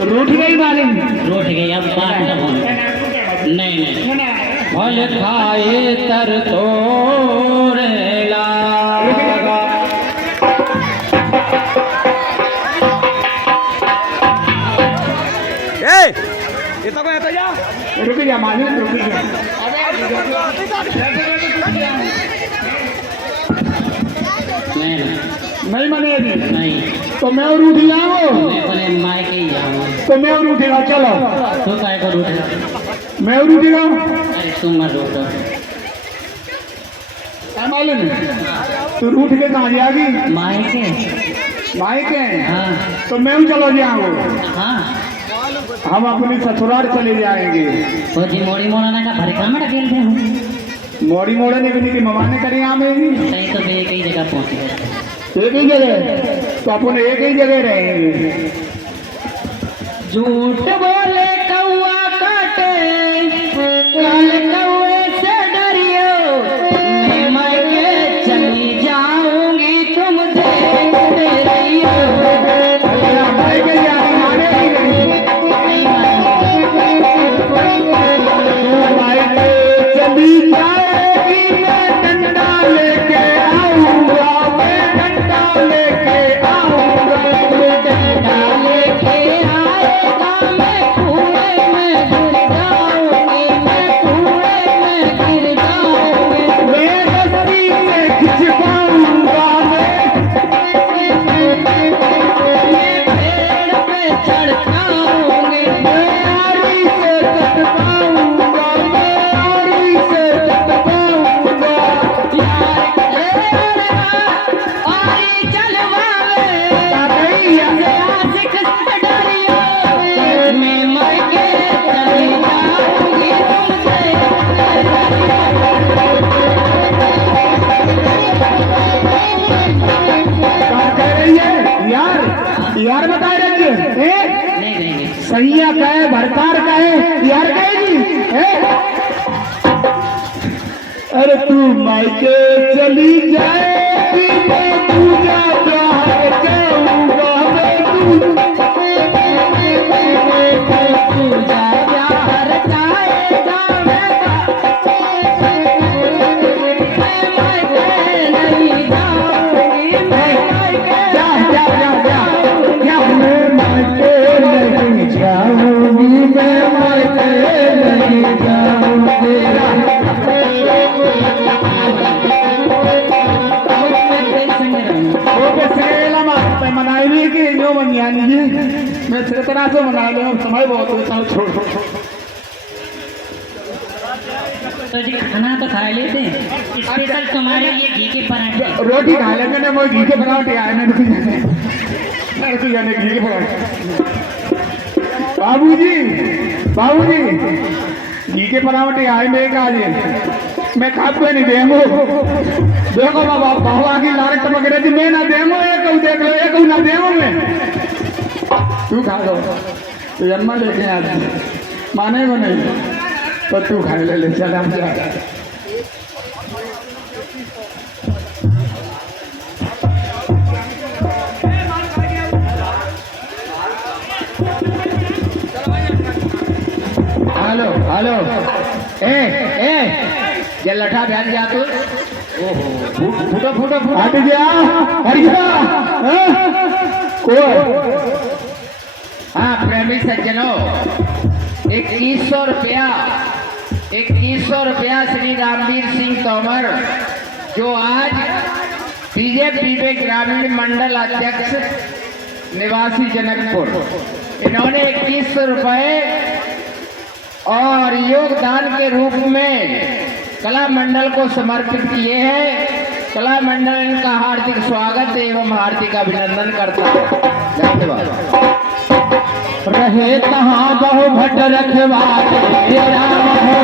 रूठ गई मालिन, रूठ गई। अब बात न बोल। नहीं नहीं, फल खाए तर तोड़ लागा। ये तो कहता जा, रुक जा मालिन, रुक जा। नहीं नहीं मनेगी, नहीं, तो मैं और उठ जाऊँ, मैं बोले माय के ही जाऊँ। तो मैं और उठेगा, चलो तू काय को रूठ? मैं और उठेगा। अरे तुम मत रूठो। मालूम तू रूठ के कहाँ जाएगी? माय के। माई के? हाँ तो मैं भी चलो जाऊँ। हाँ, हम अपनी ससुराल चले जाएंगे। तो जी मोड़ी मोड़ाना का भरका में ढकेल दे हूँ। मोड़ी मोड़े निकली की ममा ने करी आमेगी। सही तो एक ही जगह पहुँच गए। एक ही जगह, तो अपन एक ही जगह रहेंगे। झूठ बोले कौआ काटे, काल कौए से डरियो। मैं मायके चली जाऊंगी, तुम देखते रहियो। अल्लाह माई के जाने मानेगी नहीं। तू माई के चली जाएगी, मैं डंडा लेके आऊंगा, मैं डंडा लेके आऊंगा। डंडा लेके आएगा, मैं कुएं में गिर जाऊंगी, मैं कुएं में गिर जाऊंगी। मैं रस्सी से खिंच पाऊंगा, मैं पेड़ पे चढ़ जाऊंगी, मैं आरी से कट पाऊंगा, मैं आरी से कट पाऊंगा। आरी चलवावे, तातैया आशिक से डरियो। मैं मायके चली जाऊंगी, क्या कह रही है यार? यार बता रही है नहीं नहीं नहीं, सैया कहे, भरतार कहे, यार कहेगी? अरे तू मायके चली जाएगी, मैं पूजा बाहर जाऊंगा, मैं पूजा प्यार जाएगा, मैं मायके नहीं जाऊंगी, मैं मायके क्या क्या क्या क्या क्या मैं मायके नहीं जाऊंगी, मैं मायके नहीं जाऊंगी। ओके सेला मत मनाई भी कि जो मन यानी जी मैं सिर तरह से मना ले, समय बहुत होता है। छोड़ तो जी खाना तो खा लेते हैं। स्पेशल तुम्हारे लिए घी के पराठे। रोटी खा लेंगे ना, मैं घी के पराठे आए ना, रुक जाने घी के पराठे। बाबूजी बाबूजी घी के पराठे आए मेरे का मैं खाते नहीं देंगो। देखो बाबा बाबा की लारे टपक रही थी, मैं ना देंगो, एक देख लो, एक ना देंगो मैं। तू खा लो, तो जन्मा लेके आ मानेगो नहीं तो तू खा ले चल हम जा। हेलो हेलो ए ये लठा ध्यान जा तू। ओहो फूटो फूटो हट गया, हट गया। हाँ प्रेमी सज्जनों, 2100 रुपया श्री रामवीर सिंह तोमर, जो आज बीजेपी ग्रामीण मंडल अध्यक्ष निवासी जनकपुर, इन्होंने 2100 रुपये और योगदान के रूप में कला मंडल को समर्पित किए हैं। कला मंडल इनका हार्दिक स्वागत एवं हार्दिक अभिनंदन करता है। धन्यवाद। रहे कहाँ बहु भट्ट रखवारे, राम हो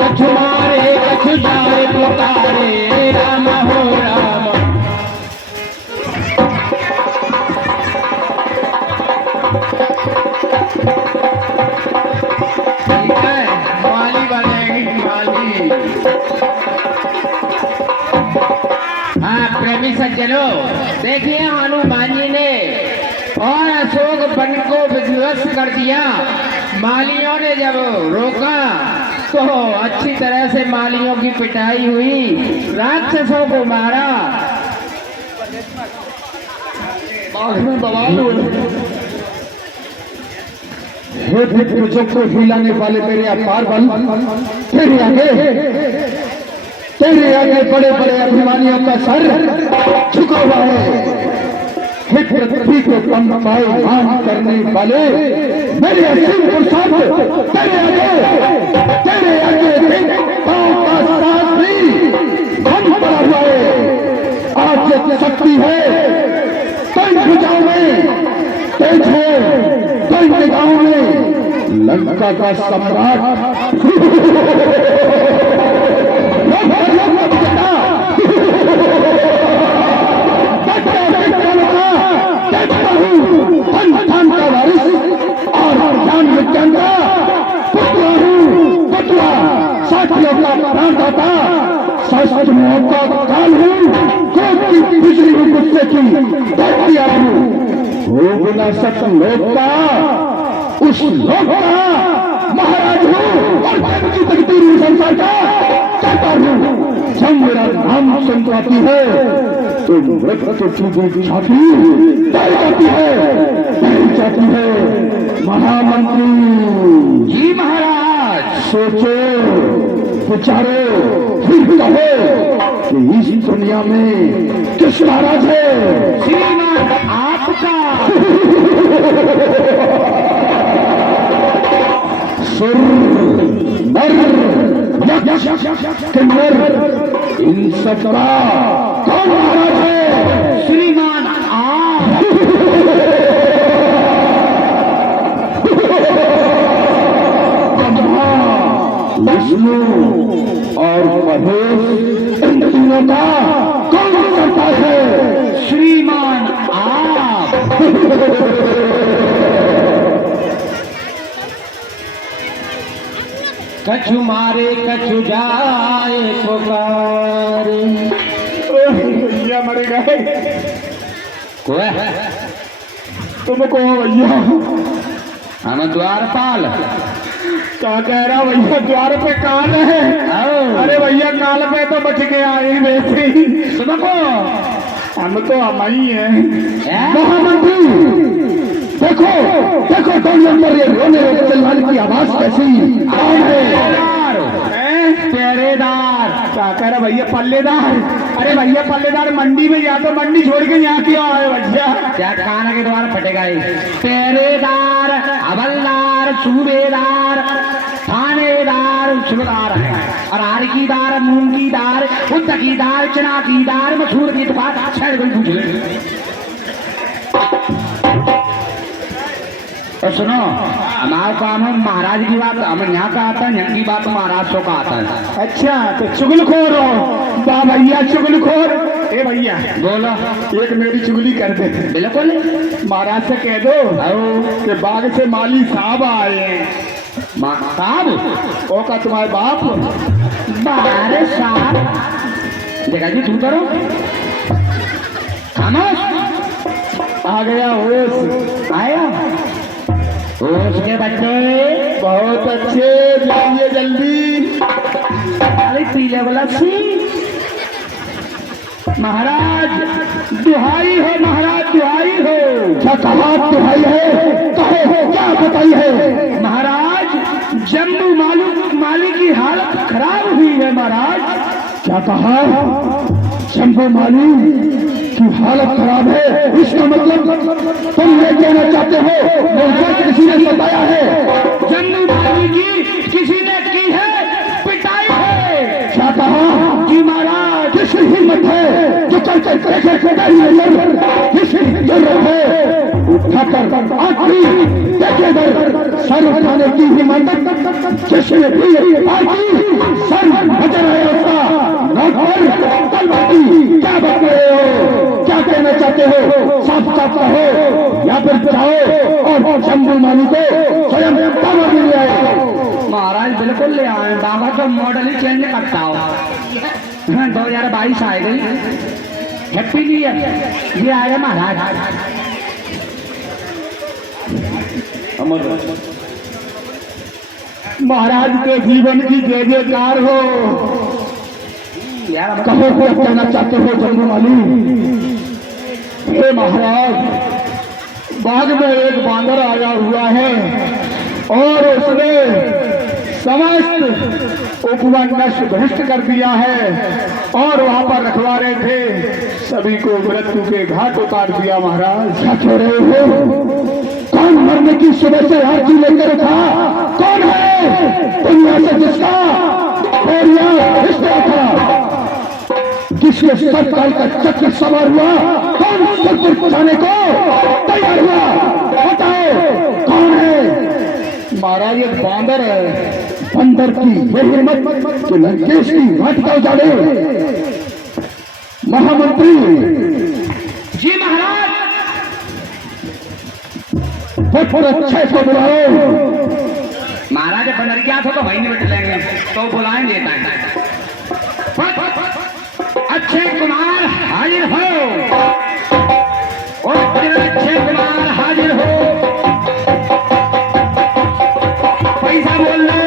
कछु मारे कछु जाए पुकारे, राम हो राम। ठीक है, माली बनेगी माली। हाँ सभी सज्जनों, देखिए हनुमान जी ने और अशोक वन को विध्वस्त कर दिया। मालियों ने जब रोका तो अच्छी तरह से मालियों की पिटाई हुई, राक्षसों को मारा। बाघ में बवाल हुए। हे दिग्गजों को हिलाने वाले मेरे अपार बल, तेरे आगे बड़े बड़े अभिमानियों का सर झुका हुआ है। हे पृथ्वी को कंपायमान करने वाले मेरे असीम पुरुषार्थ, तेरे आगे पांव का साथ भी बंद पड़ा हुआ है। आज जब शक्ति है कई भुजाओं में, तेज है कई निगाहों में, लंका का सम्राट का वारिस और ज्ञान विज्ञान का पुत्र हूँ, पुतला साथियों का प्राणदाता, शास्त्रों का काल हूँ, क्रोध की बिजली हूँ, गुस्से की धरतिया हूँ, वो बिना सत लोक का, उस लोक का महाराज हूँ और जब की तकदीर हूँ, संसार का चाहता हूँ। जब मेरा नाम सुन पाती है तो मृत्यु की छाती डर जाती है। महामंत्री जी महाराज, सोचो विचारो फिर कहो कि इस दुनिया में किस महाराज है? श्रीमान आपका। सुर नर यक्ष किन्नर इन सबका कौन महाराज है? श्रीमान आप। विष्णु और महेश इन तीनों का कौन करता है? श्रीमान आप। कछु मारे कछु जाए पुकारे। भैया मर गए। तुमको भैया हम द्वारपाल। क्या कह रहा भैया? द्वार पे काल है। अरे भैया काल पे तो बच के आए वैसे ही। सुनको हम तो हम ही है। महामंत्री देखो दुनिया पर ये रोने चिल्लाने की आवाज कैसी कौन है? पहरेदार। क्या कह रहा भैया? पल्लेदार। अरे भैया पल्लेदार मंडी में या तो मंडी छोड़ के यहाँ क्यों आए भैया? क्या कान के द्वार फटेगा ये? पहरेदार, हवलदार, सूबेदार, थानेदार, सूबेदार है और आरकीदार, मूंगीदार, उद्दकीदार, चनाकीदार, मसूर की दुकान छड़ कोई पूछ ले। तो सुनो, हमारा काम है महाराज की बात हम यहाँ का आता है, यहाँ की बात महाराष्ट्र का आता है। अच्छा तो चुगलखोर हो? वाह भैया चुगलखोर। ए भैया बोलो। एक मेरी चुगली कर दे। बिल्कुल। महाराज से कह दो कि बाग से माली साहब आए हैं। साहब ओ का तुम्हारे बाप? बारे साहब देखा जी तू करो खामोश। आ गया होश। आया उसके बच्चे बहुत अच्छे, लाइए जल्दी। अरे पीले वाला सी। महाराज दुहाई हो, महाराज दुहाई हो। क्या कहा? दुहाई है? कहे हो क्या बताई है? महाराज जम्मू माली की हालत खराब हुई है महाराज। क्या कहा? शंभू माली की हालत खराब है? इसका मतलब तुम ये कहना चाहते हो मुझे किसी ने बताया है? जम्मू माली की किसी ने की है पिटाई है। क्या कहा? जी महाराज। किस हिम्मत है जो चल चल किस जरूरत है उठाकर आखिरी देखेगा सर उठाने की हिम्मत जिसने भी सर बचा है उसका नौकर तलवारी। क्या बात रहे हो? क्या कहना चाहते हो? साफ साफ कहो या फिर जाओ और शंभू माली को स्वयं बाबा भी ले आए। महाराज बिल्कुल ले आए। बाबा तो मॉडल ही चेंज करता हो। 2022 आए गई। Happy new year. ये आया महाराज। अमर महाराज के जीवन की जय जयकार हो। कहो क्या कहना चाहते हो जम्मू वाली? हे महाराज, बाग में एक बांदर आया हुआ है और उसने समस्त उपवन नष्ट भ्रष्ट कर दिया है और वहां पर रखवारे थे, सभी को मृत्यु के घाट उतार दिया। महाराज क्या कह रहे हो? कौन मरने की सुबह से आरती लेकर उठा? कौन है दुनिया से जिसका था, जिसके सर काल का चक्र सवार हुआ? कौन सुरपुर जाने को तैयार हुआ? बताओ कौन है? महाराज ये बांदर है। बंदर की ये हिम्मत तो लंकेश की वाटिका उजाड़े। महामंत्री जी महाराज, बहुत अच्छे से बुलाओ। महाराज बनरिया था तो वही नहीं बैठ लेंगे तो बुलाएं देता है। अच्छे कुमार हाजिर हो, और अच्छे कुमार हाजिर हो। पैसा बोल लो।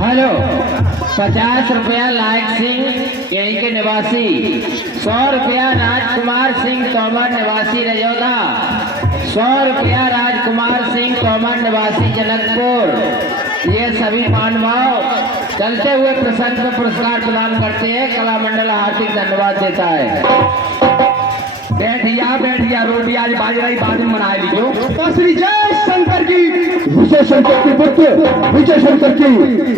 हेलो, 50 रुपया लायक सिंह यहीं के निवासी, 100 रुपया राजकुमार सिंह तोमर निवासी रजौदा, 100 रुपया राजकुमार सिंह तोमर निवासी जनकपुर। ये सभी पांडवाओं चलते हुए प्रसंग में पुरस्कार प्रदान करते हैं। कला मंडल हार्दिक धन्यवाद देता है। बैठिया रोटी आज बाजरा बाद में मना लीजिए। श्री जय शंकर की, विजय शंकर की पुत्र, विजय शंकर की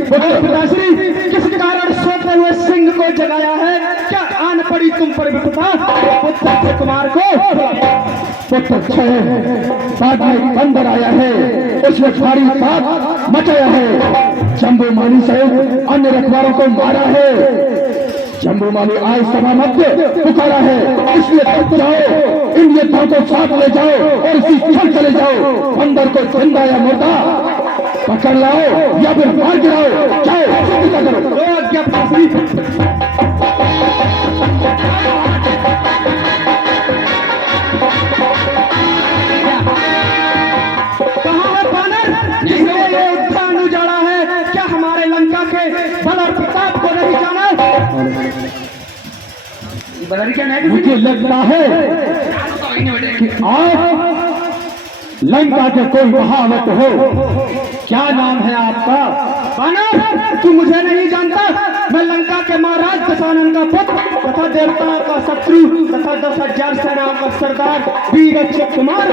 पुत्र। पिताश्री किस कारण सोते हुए सिंह को जगाया है? क्या आन पड़ी तुम पर विपदा? पुत्र कुमार को पुत्र बाद में बंदर आया है, उसने भारी बात मचाया है। जम्बू माली सहित अन्य रखवारों को मारा है। जम्बू माली आज सभा मध्य पुकारा है, इसलिए तब जाओ, इन योद्धाओं को साथ ले जाओ और इसी क्षण चले जाओ। बंदर को जिंदा या मुर्दा पकड़ लाओ या फिर मार गिराओ। जाओ चिंता करो। कहाँ है बानर जिसने ये उद्यान उजाड़ा है? क्या हमारे लंका के बल और प्रताप को नहीं जाना? मुझे लगता है कि आप लंका के कोई महावत हो। क्या नाम है आपका? बानर, तू मुझे नहीं जानता। मैं लंका के महाराज दशानन का पुत्र तथा देवताओं का शत्रु तथा 10,000 सेनाओं का सरदार वीर अक्षय कुमार।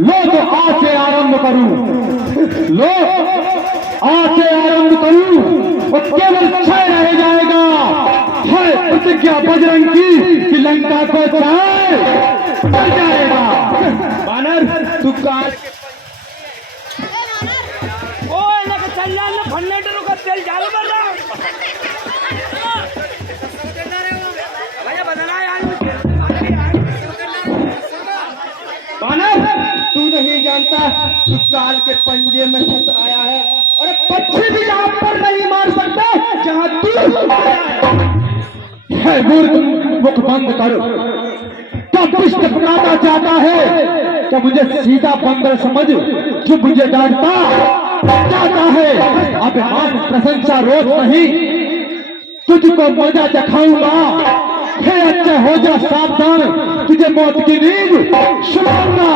लो तो आज से आरंभ करूं, लो आज से आरंभ करूं और केवल क्षय रह जाएगा। है प्रतिज्ञा बजरंग की कि लंका को चाहे कर जाएगा। बानर तू काल चल जाना फन्नेटरों का तेल जाल बना बानर तू नहीं जानता तू काल के पंजे में फंस आया है। अरे पक्षी भी यहाँ पर नहीं मार सकता जहाँ तू है। मूर्ख मुख बंद करो। क्या पुष्ट पकाता चाहता है? क्या मुझे सीधा बंदर समझ जो मुझे डांटता चाहता है? अभिमान प्रशंसा रोज नहीं, तुझको मजा चखाऊंगा। हे अच्छे हो जा सावधान, तुझे मौत की नींद सुनाऊंगा।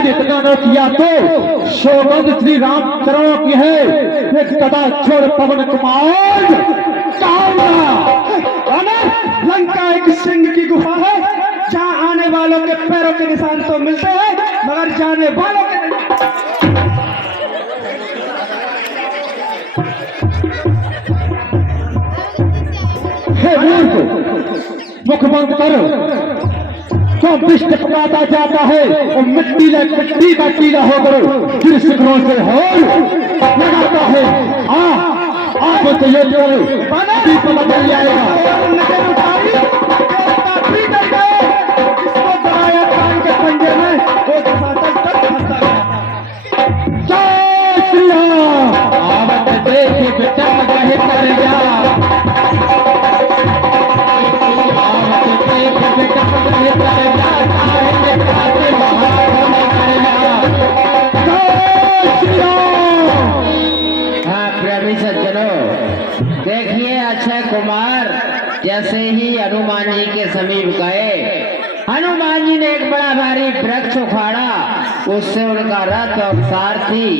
इतना न किया तो सौगंध श्री राम चरणों की है, एक कदा छोड़ पवन कुमार लंका एक सिंह की गुफा है जहाँ आने वालों के पैरों के निशान तो मिलते हैं मगर जाने वालों के मुख बंद करो। तो विष्ट पकाता जाता है और मिट्टी का टीला हो करो फिर शिखरों से हो लगाता है। आप तो ये बदल जाएगा। पंजे में वो जय श्री राम। आवत देख बेटा कर जा। संजय कुमार जैसे ही हनुमान जी के समीप गए, हनुमान जी ने एक बड़ा भारी वृक्ष उखाड़ा, उससे उनका रथ और सारथी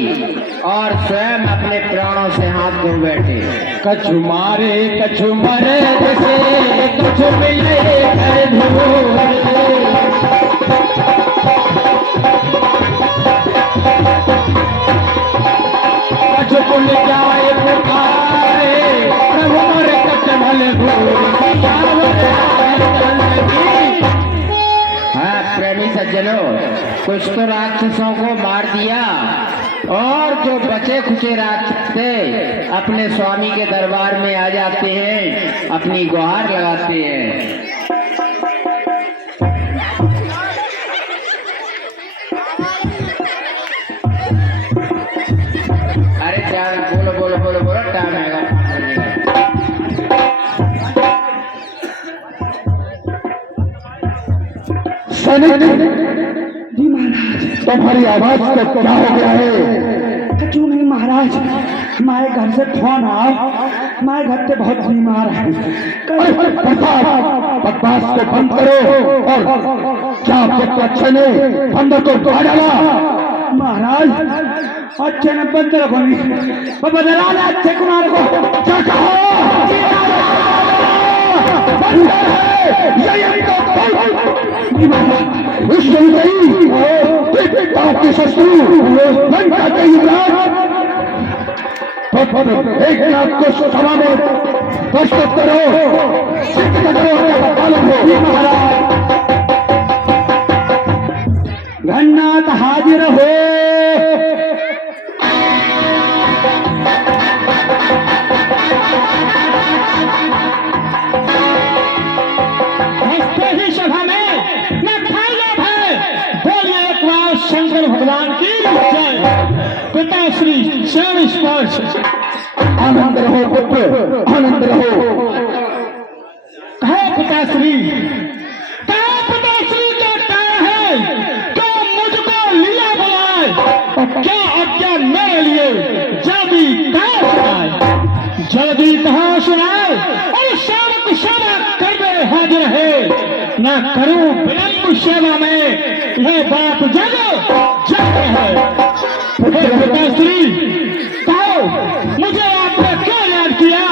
और स्वयं अपने प्राणों से हाथ धो बैठे। कछु मारे कछु मरे जैसे कछु मिले कर धूल। कछु पुल जाए पुकारे प्रभु मरे कट भले भूल। हाँ प्रेमी सज्जनों, कुछ तो राक्षसों को मार दिया और जो बचे खुचे राक्षस थे अपने स्वामी के दरबार में आ जाते हैं, अपनी गुहार लगाते हैं। अरे चार बोलो बोलो बोलो बोलो, टाइम आएगा। तुम्हारी आवाज को क्या हो गया है? कछु नहीं महाराज, माए घर से फोन आओ, माए घर पे बहुत बीमार है। बकवास को बंद करो और क्या अच्छे ने बंदर को उठा डाला? महाराज अच्छे ने बंदर को नहीं बदला ना, अच्छे कुमार को क्या कहा? बंदर है ये तो शत्रु लंका के युवराज, एक लाख को सभा में प्रस्तुत करो, घन्नाथ हाजिर हो। सभा में न खाइए भय, बोलिए एक बार शंकर भगवान की जय। पिता श्री चरण स्पर्श। आनंद रहो पुत्र, आनंद रहो। कहे पिताश्री, कहे पिताश्री क्या कहा है? क्यों मुझको लिया बुलाए? क्या आज्ञा मेरे लिए जल्दी कहा सुनाए? जल्दी कहा सुनाए और सेवक सेवा करने हाजिर है। न करूं विलंब सेवा में, यह बात जग है। पिताश्री कहो, मुझे आपने क्यों याद किया?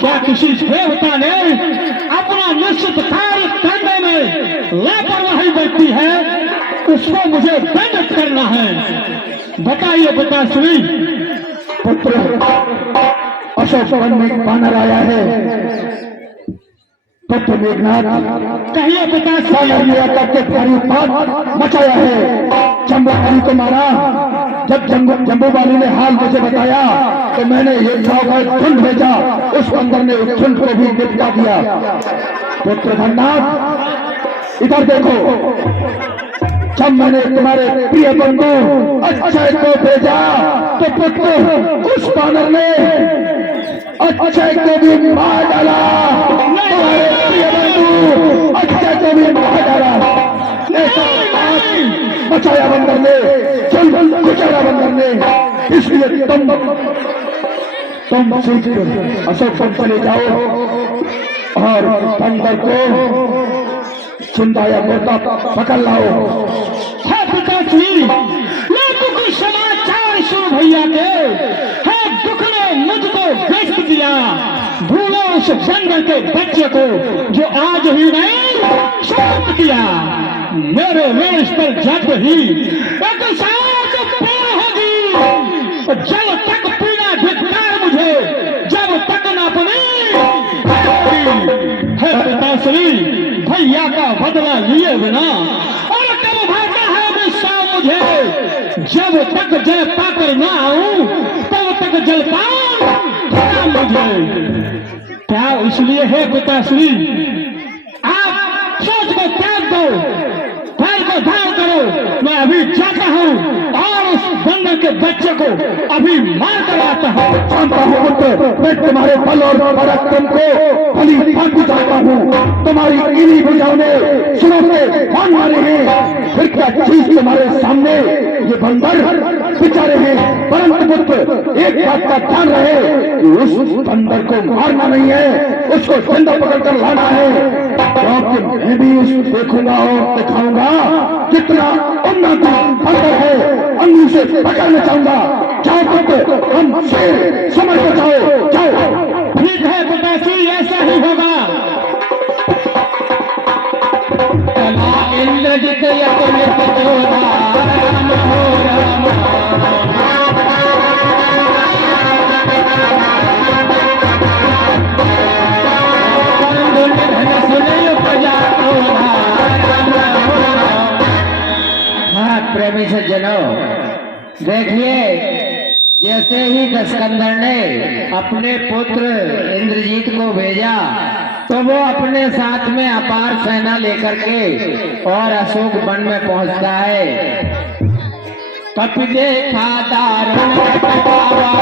क्या किसी देवता ने अपना निश्चित कार्य करने में लापरवाही बरती है? उसको मुझे दंडित करना है। बताइए पिताश्री। पुत्र, अशोक वन में एक बानर आया है। पुत्र मेघनाथ, कहिए पिताश्री। करके भारी उत्पात मचाया है, जम्बूबाली को मारा। जब जम्बूबाली ने हाल मुझे बताया तो मैंने एक का झुंड भेजा, उस बंदर ने उस झुंड को भी निपटा दिया। पुत्र भंडार, इधर देखो, जब मैंने तुम्हारे प्रिय बंधु अक्षय को भेजा तो पुत्र उस बानर ने अक्षय को भी मार डाला। तुम्हारे प्रिय बंधु अक्षय को भी मार डाला। बचाया बंदर ने, बचाया बंदर ने। इसलिए तुम शीघ्र अशोक वन चले जाओ और बंदर को चिंताया मोटा पकड़ लाओ। है पिताश्री, लोगों को समाचार सुन भैया के है, दुख ने मुझको व्यस्त किया। भूलो उस जंगल के बच्चे को जो आज ही नहीं शांत किया। मेरे वेश पर जब ही एक सांस पूर्ण होगी, जब तक पीड़ा धिक्कार मुझे, जब तक न अपनी है पिताश्री, भैया का बदला लिए बिना और कब भाता है विश्वास मुझे। जब तक जल पाकर ना आऊं तब तक जलपान देना मुझे। क्या इसलिए है पिताश्री? आप सोच को त्याग दो, पैर को धार करो मैं अभी जाता हूँ और उस बंदर के बच्चे को अभी मार कर आता हूँ। जानता हूँ पुत्र, मैं तुम्हारे बल और पराक्रम को भली भांति जानता हूँ। तुम्हारी इन्हीं भुजाओं ने सुनों से बांध मारे हैं, फिर क्या चीज तुम्हारे सामने ये बंदर बेचारे हैं। परंतु पुत्र, एक बात का ध्यान रहे कि उस बंदर को मारना नहीं है, उसको जिंदा पकड़ कर लाना है, क्योंकि मैं भी उसको देखूंगा और दिखाऊंगा कितना उन्नत बंदर है। अन्नी से पकड़ना चाहूंगा। जाओ पुत्र, हम शेर समझ को जाओ, जाओ। ठीक है पिताश्री, ऐसा ही होगा। चला इंद्रजित यतुलित जोधा राम हो राम। बंधु निधन सुनय प्रजा क्रोधा राम हो राम। हाँ प्रेमी सज्जनों, देखिए जैसे ही दशकंदर ने अपने पुत्र इंद्रजीत को भेजा तो वो अपने साथ में अपार सेना लेकर के और अशोक वन में पहुंचता है। कपि देखा दारुण कटावा,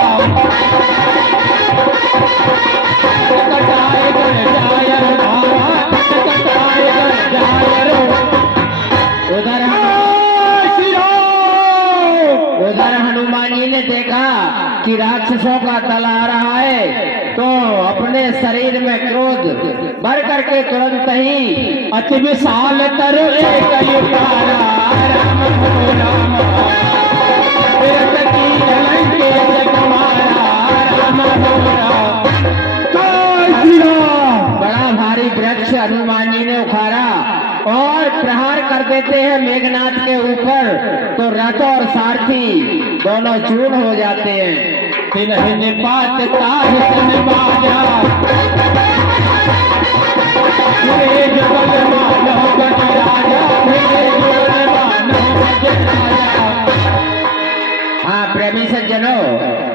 कटाए गण जायर धावा, कटाए गण जायर। उधर हनुमान जी ने देखा कि राक्षसों का दल आ रहा है तो अपने शरीर में क्रोध भर करके तुरंत ही अति विशाल तर एक युगारा राम हो राम। विरत की लंकेश कुमारा राम हो राम। बड़ा भारी वृक्ष हनुमान जी ने उखाड़ा और प्रहार कर देते हैं मेघनाथ के ऊपर, तो रथ और सारथी दोनों चूर्ण हो जाते हैं। तिन्ह निपात ताहि सन बाजा, मेरे जुगल मानव गज राजा, मेरे जुगल मानव गज राजा। हाँ प्रेमी सज्जनों,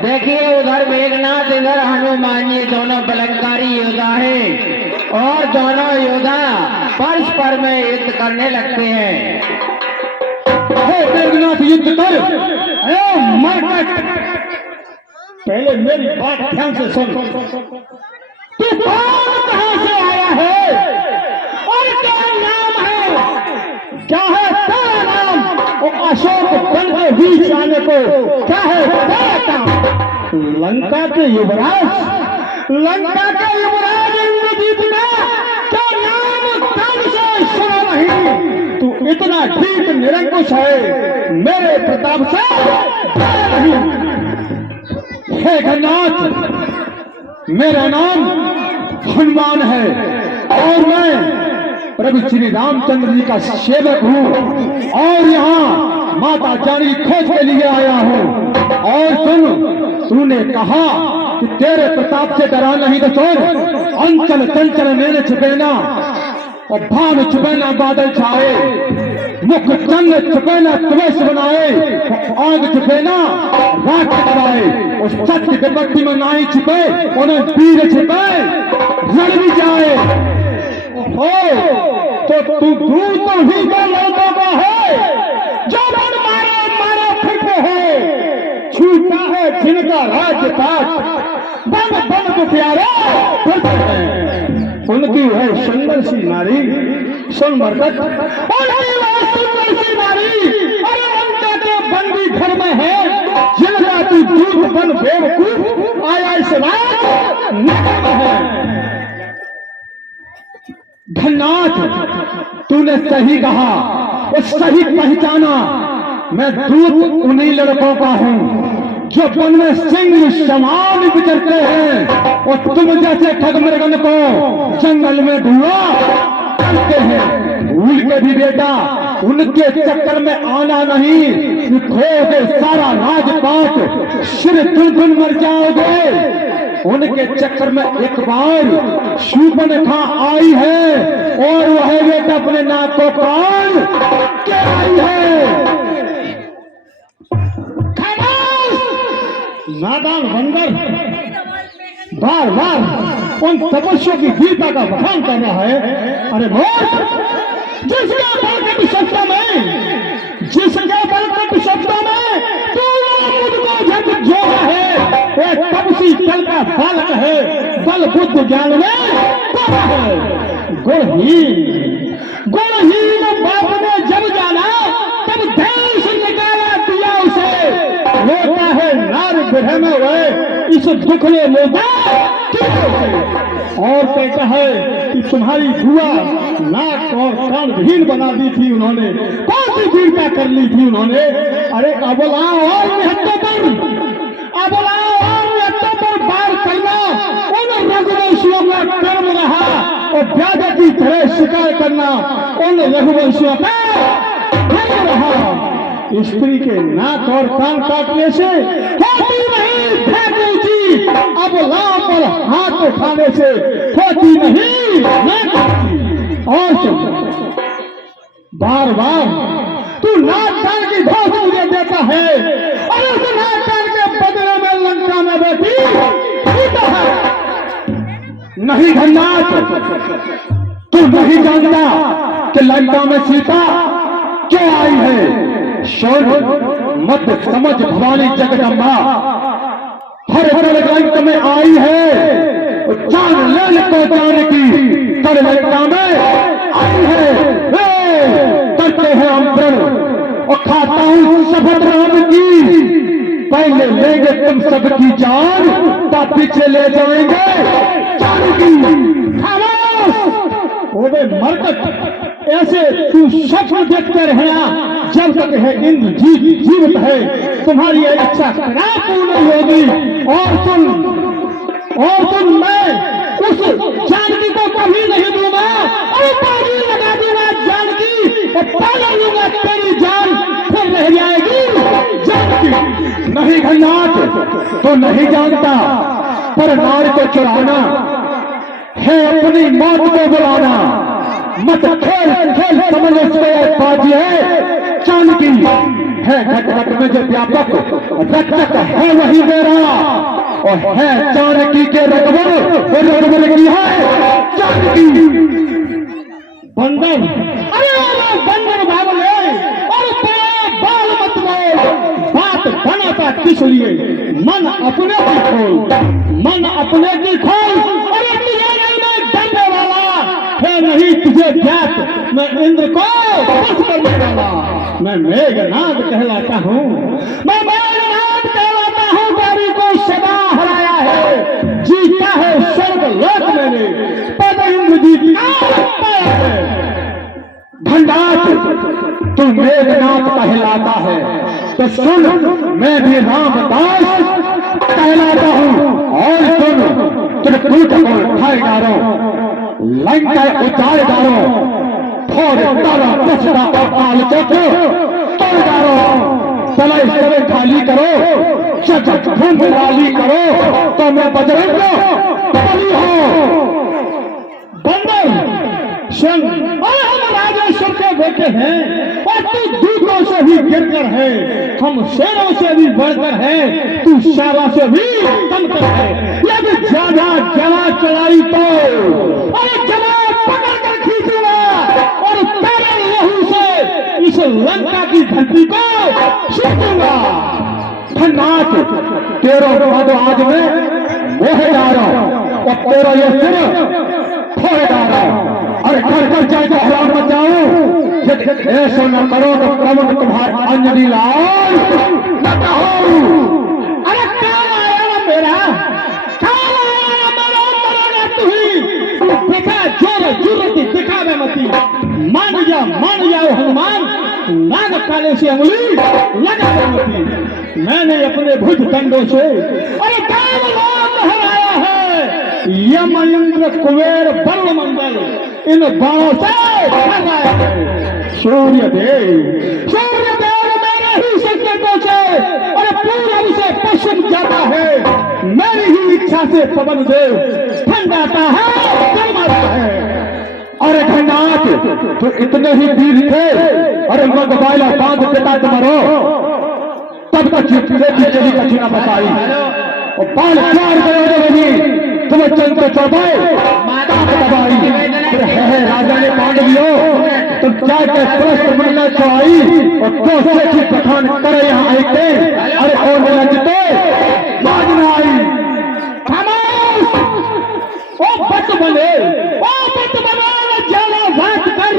देखिए उधर मेघनाथ इधर हनुमान जी दोनों बलंकारी योद्धा हैं और दोनों योद्धा परस्पर में युद्ध करने लगते हैं। हे मेघनाथ, युद्ध कर। मरकट, पहले मेरी बात ध्यान से सुन। तू कौन, कहां से आया है और क्या नाम है? क्या है तेरा नाम? और अशोक वन के बीच आने को क्या है तेरा काम? लंका के युवराज, लंका के युवराज इंद्रजीत का क्या नाम कान से सुना नहीं? तू इतना ठीक निरंकुश है, मेरे प्रताप से नहीं। हे घननाथ, मेरा नाम हनुमान है और मैं प्रभु श्री रामचंद्र जी का सेवक हूँ और यहाँ माता जानकी खोज के लिए आया हूँ। और तूने कहा कि तेरे प्रताप से डरा नहीं तो चोर, अंचल चंचल मैंने छुपेना और भाव छुपेना बादल छाए, मुख चंद छुपेना तुवेश बनाए, आग छुपेना रात कराए, उस सत्य विपत्ति में नाई छिपे, उन्हें वीर छिपे, रण भी जाए। तो तू दूर तो ही का लौटों का है, जो मन मारे मारे फिरते है, छूटा है जिनका राज्य पाठ, बन बन को प्यारे फिरते हैं। उनकी है सुंदर सी नारी, सुन मरकट, उनकी है सुंदर सी नारी, अरे उनका तो बंदी घर में है, जिनका तू दूध बन बेवकूफ आया इस रात नगर में है। धन्यनाथ, तूने सही कहा और सही पहचाना। मैं दूत उन्हीं लड़कों का हूँ जो वन में सिंह समान विचरते हैं और तुम जैसे ठगमृगन को जंगल में धुआं करते हैं। भूल के भी बेटा उनके चक्कर में आना नहीं, खोगे सारा राजपाट, सिर धुन मर जाओगे। उनके चक्कर में एक बार शूर्पणखा आई है और वह बेटा अपने नाक को कान क्या आई है। नादान बंदर बार बार उन तपस्या की वीरता का बखान कर रहा है। अरे मोर, जिसका बात सत्ता में अभी कल का बालक है, बल बुद्ध ज्ञान में कम है। गुणहीन बाप ने जब जाना तब देश निकाला दिया उसे, रोता है नार गृह में वह इस दुख ने मोटा किया उसे। और कहता है कि तुम्हारी बुआ नाक और कान भीन बना दी थी उन्होंने, कौन सी वीरता कर ली थी उन्होंने। अरे अबलाओं और निहत्तों पर, अबलाओं और निहत्तों पर वार करना उन रघुवंशियों का कर्म रहा, और व्याध की तरह शिकार करना उन रघुवंशियों का कर्म रहा। स्त्री के नाक और कान काटने से होती नहीं फेंक ऊंची, अबलाओं पर हाथ उठाने से होती नहीं नाक ऊंची। और सुन, बार बार तू नाक कान की धोख मुझे देता है, और उस नाक कान के बदले में लंका में बैठी सीता है। नहीं घन्नाथ, तू नहीं जानता कि लंका में सीता क्यों आई है। शोर मत समझ भवानी जगदम्बा हर हर लंका में आई है, जान ले को जान की तर लंका में आई है। करते हैं हम प्रण और खाता हूं शपथ राम की, पहले लेंगे तुम सबकी जान, तब पीछे ले जाएंगे जान की। ओबे मरकट, ऐसे तू स्वप्न देखते रहना जब तक है इंद्र जीवित है, तुम्हारी यह इच्छा कदा पूर्ण नहीं होगी। और सुन, मैं उस जानकी को कभी नहीं दूंगा, और पानी लगा दूंगा जानकी, और पाला लूंगा तेरी जान, फिर रह जाएगी जानकी। नहीं घन्नाथ, तो नहीं जानता, पर नार को चुराना है अपनी मौत को बुलाना। मत खेल खेल समझ उसको बाजी है जानकी है, घट घट में जो व्यापक रक्षक है वही मेरा, और है जानकी के रघुवर, वो रघुवर की है जानकी। बंदर, अरे बंदर भाग ले, और बाल मत बोल, बात बनाता किस लिए, मन अपने की खोल, मन अपने की खोल। अरे डरने वाला है नहीं तुझे ज्ञात, मैं इंद्र को बस करने वाला, मैं मेघनाद कहलाता हूँ, मैं मेघनाद कहलाता हूँ। गौरी को सदा हराया है, जीता है स्वर्ग लोक मैंने, पद इंद्र जीता पाया है। भंडार तू मेघनाद कहलाता है, तो सुन मैं भी रामदास कहलाता हूँ। और सुन, त्रिकूट को ठाईदारों, लंका उतारदारों, फोड़ तारा पछता और काल चक्र तोड़दारों, सलाई सवे खाली करो, चचक भूम वाली करो, तो मैं बजरंग बली हूँ। बंदर सुन, और हम राजेश्वर के बेटे हैं, और तू दूतों से भी गिरकर है, हम शेरों से भी बढ़कर है, तू शाला से भी कमतर है। यदि ज्यादा जला चलाई तो अरे जला पकड़ कर खींचूंगा, और तेरे लहू से इस लंका की धरती को छींचूंगा। धन्नाथ तेरा पद आज में मोहे डालो, और तेरा ये सिर फोड़ डालो। अरे घर घर जाए तो हराम मत जाओ, ऐसा न करो तो कमर तुम्हारा अंजलि लाल न कहो। अरे काम आया ना मेरा, काम आया ना मेरा, मरोगा तू ही। देखा जोर जरूरत दिखा में मती, मान जाओ हनुमान, नाग काले से अंगुली लगा मती। मैंने अपने भुज दंडों से अरे काम नाम हराया है, यम इंद्र कुबेर बल मंडल इन बाणों से हराया है। सूर्य देव मेरे ही संकेतों से और पूरब से पश्चिम जाता है, मेरी ही इच्छा से पवन देव ठंडाता है, गर्माता है। अरे खंडात तो इतने ही वीर थे, अरे मगबाइला बांध पिता तुम्हारो, तब तक चली कचना बताई, और बाल चार करोड़ बनी तुम्हें चंद के चौपाए दबाई। है राजा ने पांडवियों तुम क्या के प्रश्न मिलना चाहिए, और तो से पठान करे यहाँ आते, अरे और लजते बाज न आई। ओ बट बने ज्यादा बात कर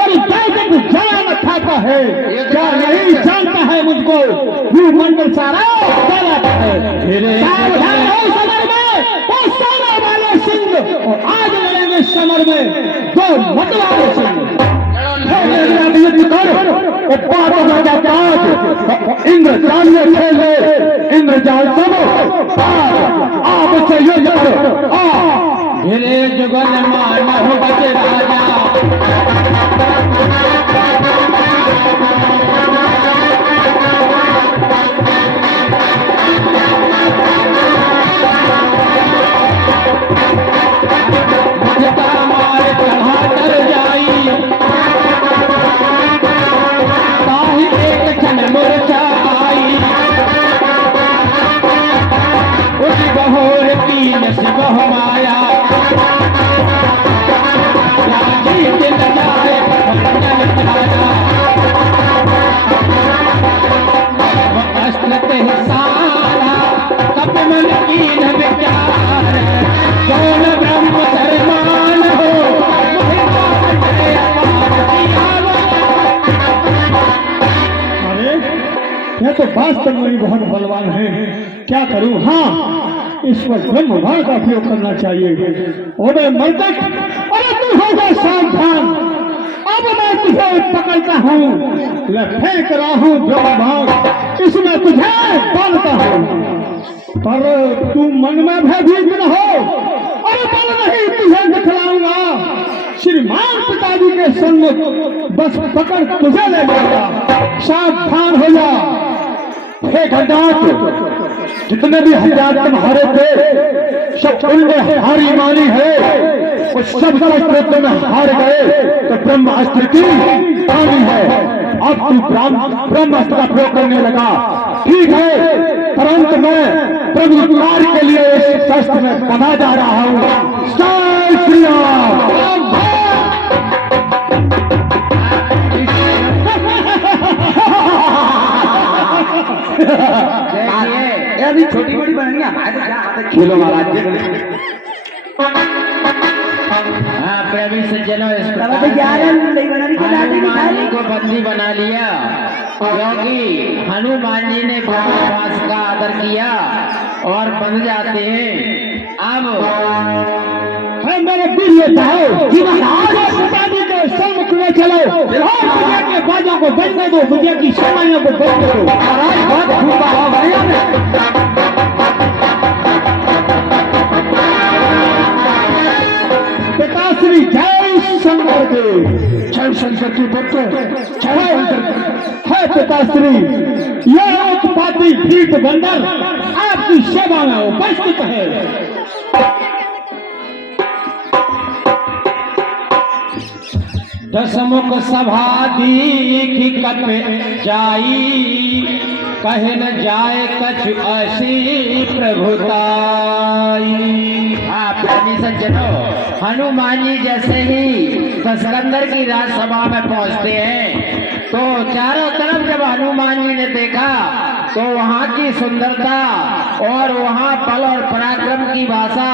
और जाकर जला न खाता है, क्या नहीं जानता है मुझको भूमंडल सारा जलाता है। सावधान हो समर में वो सारा वाले सिंह, और आज लड़ेंगे समर में दो मतवाले सिंह। युद्ध कर इंद्रजाल में खेले, इंद्रजाल सब आप से युद्ध करो। मेरे जुगल मान हो गज राजा, मुझका मार चढ़ा कर जाई, ताही एक क्षण मूर्छा आई, उस बहोर की नसीब हमाया, यह तो वास्तव में बहुत बलवान है, क्या करूं। हाँ, इस पर ब्रह्म बाण का उपयोग करना चाहिए। ओरे मर्दक, अरे तू हो जा सावधान, अब मैं तुझे पकड़ता हूँ, मैं फेंक रहा हूँ ब्रह्म बाण, इसमें तुझे बांधता हूँ। पर तू मन में भयभीत न हो, अरे बल नहीं तुझे दिखलाऊंगा, श्रीमान पिताजी के सम्मुख बस पकड़ तुझे ले जाऊंगा, सावधान हो जा। हे घटाट, जितने भी हजार तुम्हारे थे सब उनने हारी मानी है, वो सब अस्त्र में हार गए, तो ब्रह्मास्त्र की हानि है। अब तू ब्रह्मास्त्र का प्रयोग करने लगा, ठीक है, परंतु मैं प्रभु कार्य के लिए इस शस्त्र में बना जा रहा हूँ। जय श्री राम। ये अभी छोटी बड़ी बहनी हमारे क्या खेलो महाराज। हाँ प्रेमी सज्जनों, इस प्रकार हनुमान जी को बंदी बना लिया, क्योंकि हनुमान जी ने ब्रह्मवास का आदर किया और बन जाते हैं। अब है मेरे प्रिय भाइयों, पिताजी के सम्मुख में चलो और विजय के बाजों को बजने दो, विजय की सेनाइयों को बजने दो। महाराज बहुत भूखा हो पिताश्री जय शंकर के, जय शंकर की बच्चे, जय है पिताश्री, यह उत्पाती भीट बंदर आपकी सेवा में उपस्थित है। दसमुख सभा दीखी कप जाई, कहे न जाए कछु ऐसी प्रभुताई। हाँ प्रेमी सज्जनों, हनुमान जी जैसे ही कसकंदर की राजसभा में पहुंचते हैं, तो चारों तरफ जब हनुमान जी ने देखा तो वहाँ की सुंदरता और वहाँ बल और पराक्रम की भाषा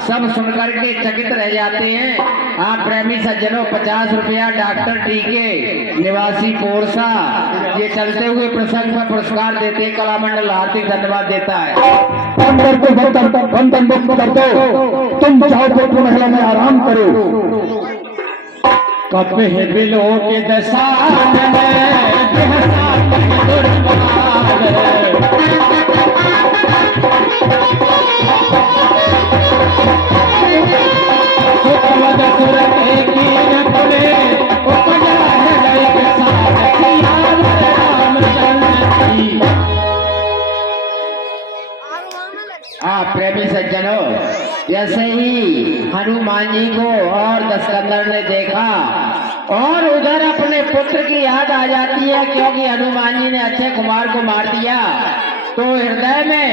सब सुनकर के चकित रह जाते हैं। आप प्रेमी सज्जनों, 50 रुपया डॉक्टर टीके निवासी पोरसा ये चलते हुए प्रसंग में पुरस्कार देते हैं। कलामंडल हार्दिक धन्यवाद देता है। बंधन मुक्त कर दो, तुम जाओ तो महिला में आराम करो। कप है बिलो के दसान प्रेमी सज्जनों, जैसे ही हनुमान जी को और दशकंदर ने देखा और उधर अपने पुत्र की याद आ जाती है, क्योंकि हनुमान जी ने अक्षय कुमार को मार दिया, तो हृदय में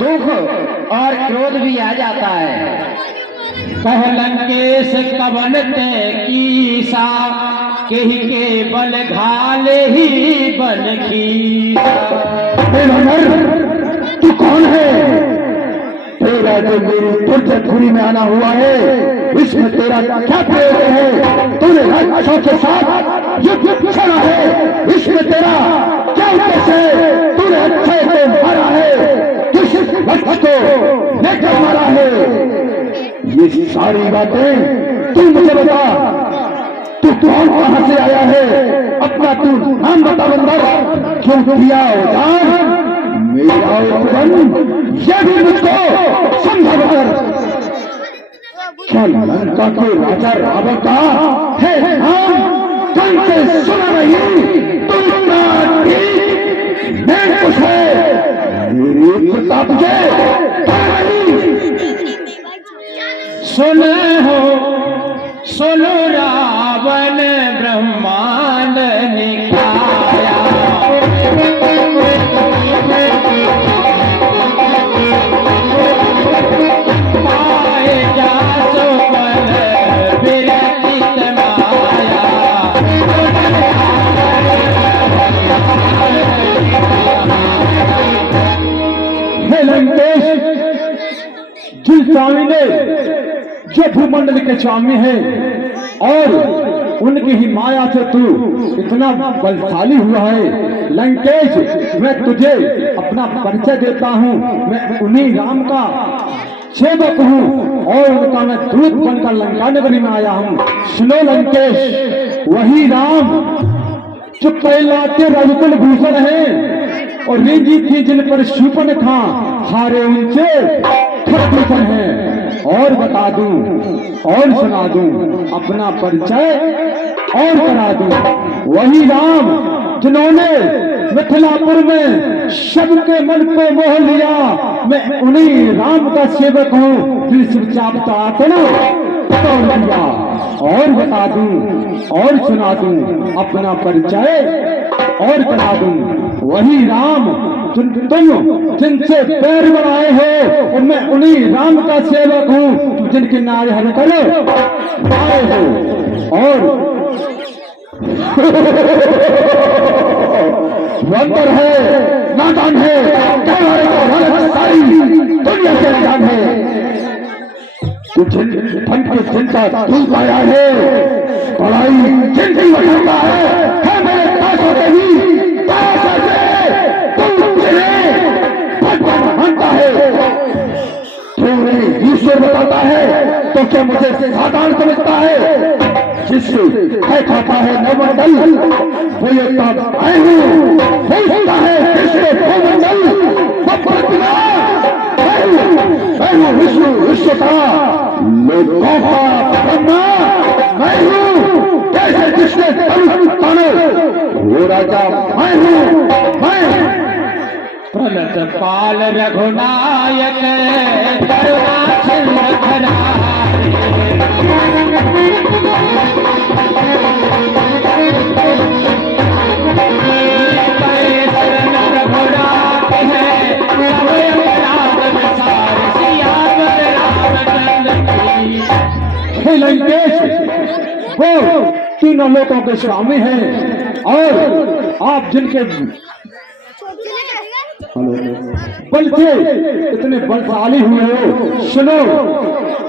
दुख और क्रोध भी आ जाता है। कह लंकेश कवन ते कीसा, केहि के बल घाले ही बल खीसा। तू कौन है? तेरा जो मेरी तुर्जपुरी में आना हुआ है, इसमें तेरा क्या प्रयोग है? तूने राक्षसों के साथ युद्ध छेड़ा है, इसमें तेरा क्या उद्देश्य है? तूने अच्छे को मारा है, किस वक्त को लेकर मारा है? ये सारी बातें तू मुझे बता। तू कौन कहां से आया है? अपना तू नाम बता बंदर। क्यों किया जान मेरा उपवन? यह भी मुझको समझा बंदर। क्या लंका के राजा रावण का है नाम? कहीं से सुना नहीं? तू इतना ठीक मैं कुछ है मेरी प्रताप सुनो रावण ब्रह्मांड निकाया, माए जा सुपन विरचित माया। हे लंकेश, जिस स्वामी ने जो भूमंडल के स्वामी है और उनकी ही माया से तू इतना बलशाली हुआ है। लंकेश, मैं तुझे अपना परिचय देता हूँ। मैं उन्हीं राम का सेवक हूँ और उनका मैं दूत बनकर लंका नगरी में आया हूँ। सुनो लंकेश, वही राम जो कैलाते रघुकुल भूषण है और रेंजी थी जिन पर शूर्पणखा हारे उनसे खरभूषण है। और बता दूं और सुना दूं अपना परिचय और करा दूं। वही राम जिन्होंने मिथिलापुर में सबके मन को मोह लिया, मैं उन्हीं राम का सेवक हूँ जिस चापता तोड़ दिया। और बता दूं और सुना दूं अपना परिचय और करा दूं। वही राम तुम जिनसे पैर बनाए हो और मैं उन्हीं राम का सेवक हूँ जिनके नारे हर करो आए हो। और वंदर है, नादान है, सारी दुनिया से नादान है। तू धन की चिंता तू पाया है, बड़ाई जिंदगी बनाता है मेरे पास होते ही मानता है। तू ईश्वर बताता है तो क्या मुझे साधारण समझता है? जिससे खाता है नवमंडल वो ये तब आए हूँ, बोलता है कृष्ण भूमंडल मैं हूँ विष्णु विश्व का लोगों का ब्रह्मा मैं हूँ। कैसे जिसने ताने वो राजा मैं हूँ। मैं प्रणत पाल रघुनायक करुणा सिंह धरारे, शरण रघुनाथ है सब अपराध विसार, सियावर रामचंद्र की। हे लंकेश, वो तीनों लोगों के स्वामी हैं और आप जिनके बल से इतने बलशाली हुए हो। सुनो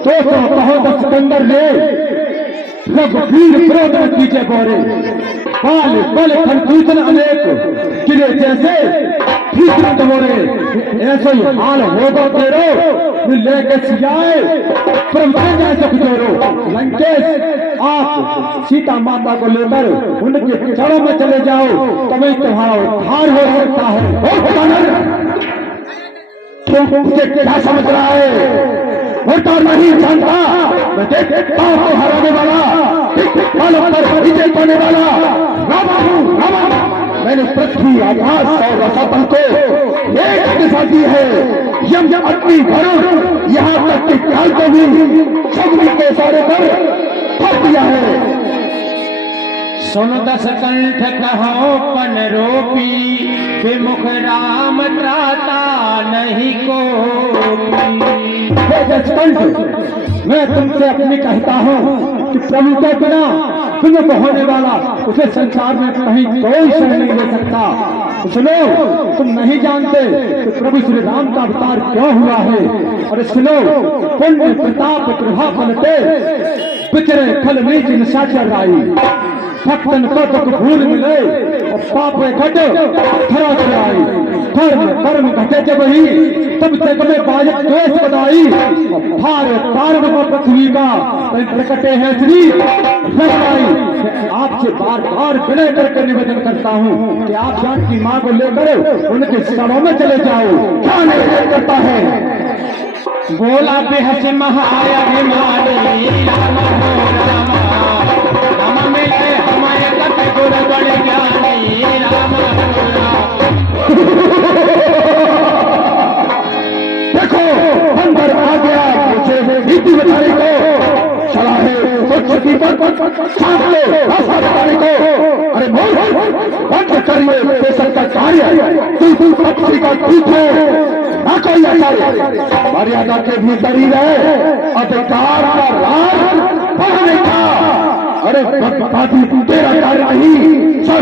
तो कहो सिकंदर ने रघुवीर क्रोध में कीचे बोरे, बाल बल खरदूषण अनेक गिरे जैसे भीतर बोरे। ऐसे ही हाल होगा तेरो लेके सियाए प्रभुत्व जैसे कुचोरो। लंकेश, आप सीता माता को लेकर उनके चरणों में चले जाओ, तभी तुम्हारा उद्धार हो सकता है। तू मुझे क्या समझ रहा है? वो तो नहीं जानता मैं देखता हूँ हराने वाला विजय पाने वाला रामा हूँ। रामा मैंने पृथ्वी आकाश और रसातल को एक दिशा दी है। यम अग्नि वरुण यहाँ तक कि काल को भी छवि के सारे पर फट दिया है। सुन दस कंठ कहो पन रोपी, विमुख राम त्राता नहीं को। मैं तुमसे अपनी कहता हूँ कि प्रभु के बिना विमुख होने वाला उसे संसार में कहीं कोई शरण नहीं दे सकता। सुनो, तुम नहीं जानते कि प्रभु श्री राम का अवतार क्यों हुआ है। और सुनो, पुण्य प्रताप प्रभा फलते पिछड़े फल नीच निशाचर राई, भक्तन को दुख भूल मिले और पाप घट खरा कराई, धर्म कर्म घटे जब ही तब जग में बाजत द्वेष बनाई, और भार पार्व पृथ्वी का प्रकटे हैं श्री रघुराई। आपसे बार बार विनय करके निवेदन करता हूँ कि आप जानकी माँ को लेकर उनके शरणों में चले जाओ। क्या निवेदन करता है? बोला बेहस महाअभिमानी राम हो रामा, राम मिले हमारे कथ गुण बड़े ज्ञानी राम हो रामा। देखो, अंदर आ गया मुझे नीति बताने को, चला है कुछ की सांस लो रास्ता बताने को। अरे बोल, बंद करिए बेशक का कार्य, तू पक्षी का दूत है ना कोई आचार्य। मर्यादा के भीतर ही रहे, अधिकार का राज बढ़ने का। अरे पापी तेरा कार्य नहीं, सर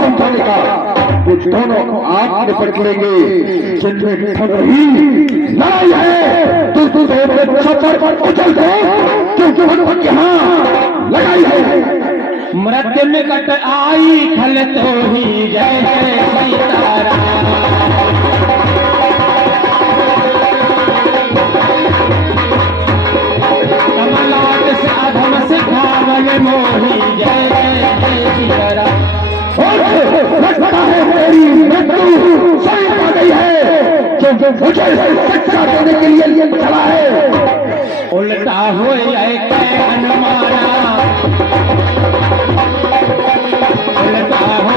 समझाने का। कुछ दोनों आप निपट लेंगे जिनमें ठग रही लड़ाई है। तू पर उछल दो, क्योंकि यहाँ लड़ाई है। मृत्यु निकट आई खल तो ही जय जय सीताराम। कमलाट से अधम से घावल मोही जय जय जय सीताराम। लगता है मेरी मृत्यु सही आ गई है, क्योंकि मुझे शिक्षा देने के लिए चला है। उल्टा हो हनुमाना, उल्टा हो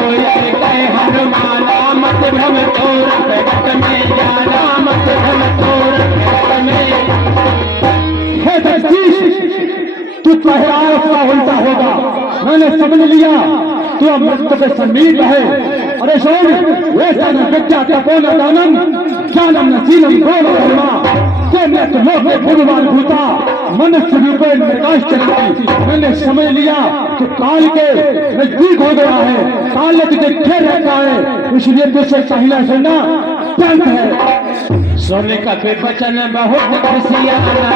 हनुमाना, मत भ्रम तोर प्रगट में जाना, मत भ्रम तोर प्रगट में। हे जगदीश, तू कह रहा है उसका उल्टा होगा, मैंने समझ लिया तू अमृत पे समीप है। अरे सोन, वैसा न विद्या तपोन दानम ज्ञानम न शीलम गोल धर्मा, तेमत लोके भगवान भूता मनुष्य रूपे निकाश चलती। मैंने समझ लिया कि काल के नजदीक हो गया है, काल तुझे घेर रखा है, इसलिए तुझसे कहना सुनना बंद है। सोने का बेवचन बहुत खुशियाना,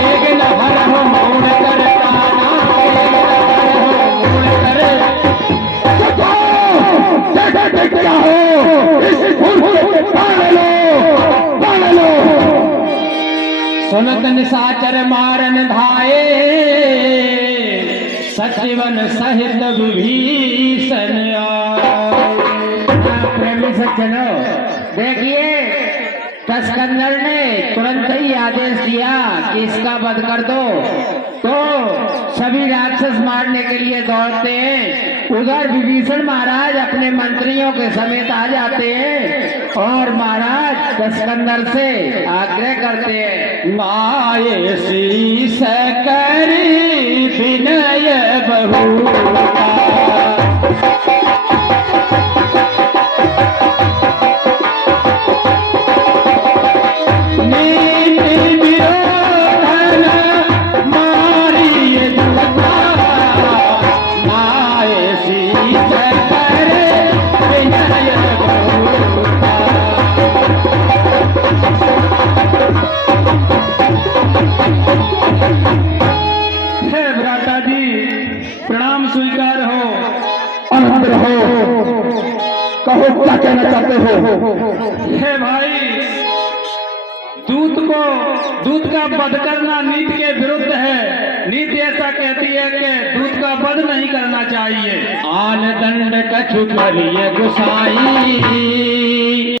एक न हर हो मोड़ कर ताना, क्या हो इस लो। सुनत निशाचर मारन धाये, सचिवन सहित विभीषण प्रेमी सज्जनों, देखिए कसकंदर ने तुरंत ही आदेश दिया कि इसका वध कर दो, तो सभी राक्षस मारने के लिए दौड़ते हैं। उधर विभीषण महाराज अपने मंत्रियों के समेत आ जाते हैं और महाराज कसकंदर से आग्रह करते हैं, माये शीस करी विनय बहुता, कहो क्या कहना चाहते हो? हे भाई, दूत का वध करना नीति के विरुद्ध है। नीति ऐसा कहती है कि दूत का वध नहीं करना चाहिए। आन दंड कछु करिए गुसाई,